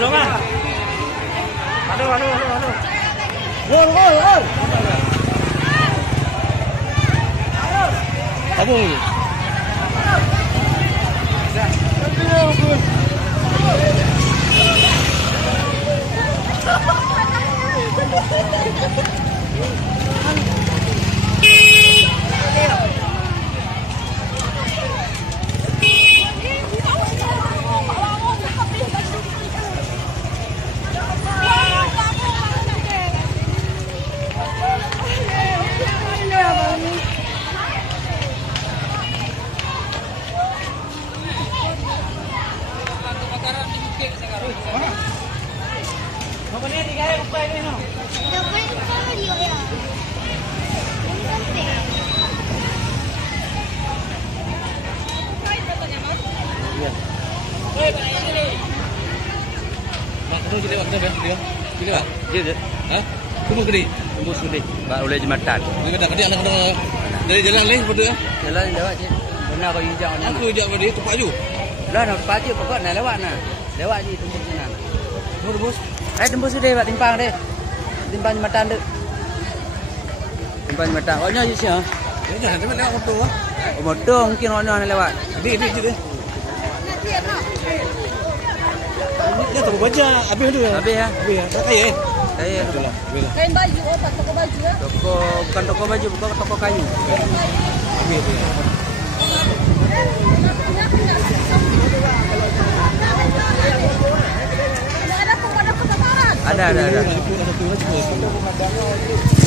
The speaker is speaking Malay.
Tolong ah. Aduh. Gol. Tabung ni. Apa ni tiga hari upay ni no? Dapat kau dia ya. Mak tu jadi waktu dia. Bila? Dia. Hah? Tunggu gede. Pak oleh jembatan. Dia kata dia nak dari jalan lain pada. Jalan lewat je. Benar kau hijau ni. Aku ijak pada dia tepat ju. Lah nak pagi pokok nak lewat nah. Lewat je tembus sana. Tembus. Tembus sudah Pak timpang deh. Timpang jembatan dek. Timpang jembatan. Oh nya je sia. Dia jangan sampai lewat motor ah. Oh motor mungkin orang nak lewat. Dia je dia. Dia tak baca habis tu. Habis ya. Habis ya. Tak kaya eh. Saya Itulah. Habis lah. Kain baju apa toko baju ya? toko bukan toko baju, bukan toko kayu. Habis. Ada kebakaran. Ada. Ada satu lagi.